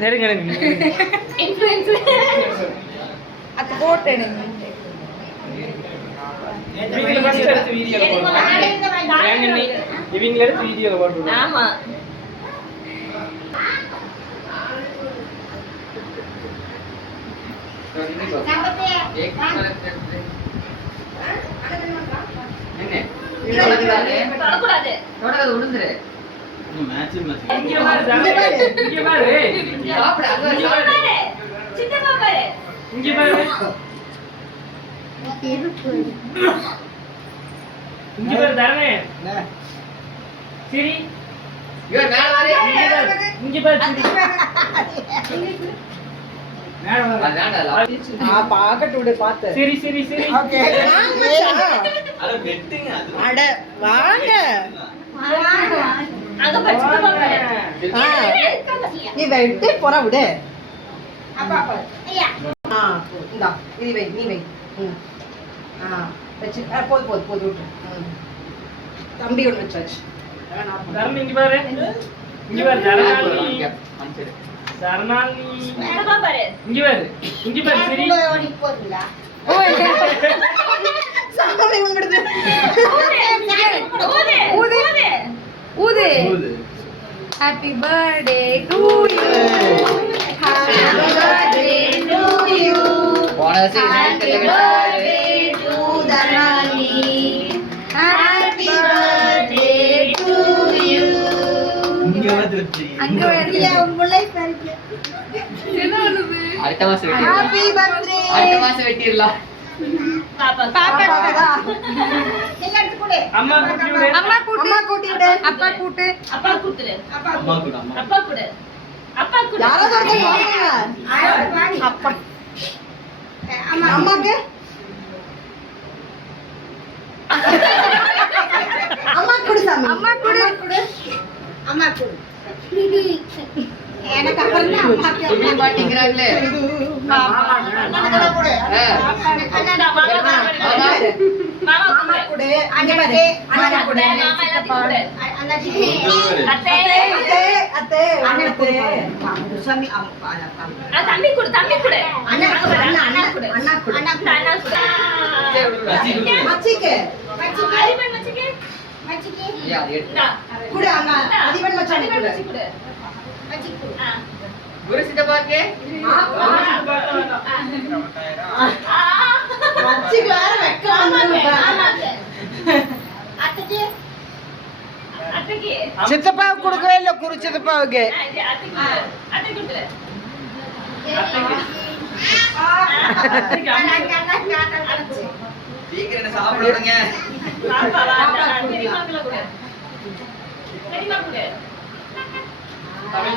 நெடுங்க நெடுங்க influencer அது boat எடுங்க இவங்கள ஃபர்ஸ்ட் எடுத்து வீடியோல போடுங்க ஏங்க நீ இவங்கள எடுத்து வீடியோல போடுங்க ஆமா இங்க பாரு தானே சரி இங்க பாரு பாக்கட்டு பார்த்து சரி சரி சரி அட வாங்க நீ வெட்டி போற விடு இந்தா இது வை நீ வை வச்சு போது போது போது விட்டு தம்பி ஒன்று வச்சாச்சு தரணி இங்க பாரு தரணாலி இங்க பாரு சரி சாமி கும்பிடுது ஊது happy birthday to you happy birthday to you happy birthday to Thanali happy birthday to you அங்க வரியா முல்லை பறிக்க அடுத்த மாசம் வெட்டி ஹாப்பி பர்த்டே அடுத்த மாசம் வெட்டிரலாம் பாப்பா நீங்க எடுத்து கொடு அம்மா கூட்டி விடு அப்பா கூட்டு அப்பா கூட்டுரு அப்பா கூடு யாரோ ஒருத்தர் வாங்க அப்பா அம்மாக்கு அம்மா குடு சாமி அம்மா குடு அம்மா குடு எனக்கு அப்புறம் தான் அம்மாக்கு இப்படி பாட்டிங்கறாங்களே மாமா குடு மாமா குடு அண்ணா குடு அண்ணா குடு அத்தை அத்தை அண்ணா குடு சாமி தம்பி குடு அண்ணா குடு அண்ணா குடு அண்ணா குடு அண்ணா குடு மச்சிக்கு அதிபன் மச்சிக்கு யா எடுடா குடு அண்ணா அதிபன் மச்சானி குடு குரு சித்தப்பாக்கே மச்சிக்கு வேற வெக்கலாம் சித்தப்பாவுக்கு கொடுக்கவே இல்லை குரு சித்தப்பாவுக்கு சீக்கிரம் சாப்பிடுங்க தமிழ்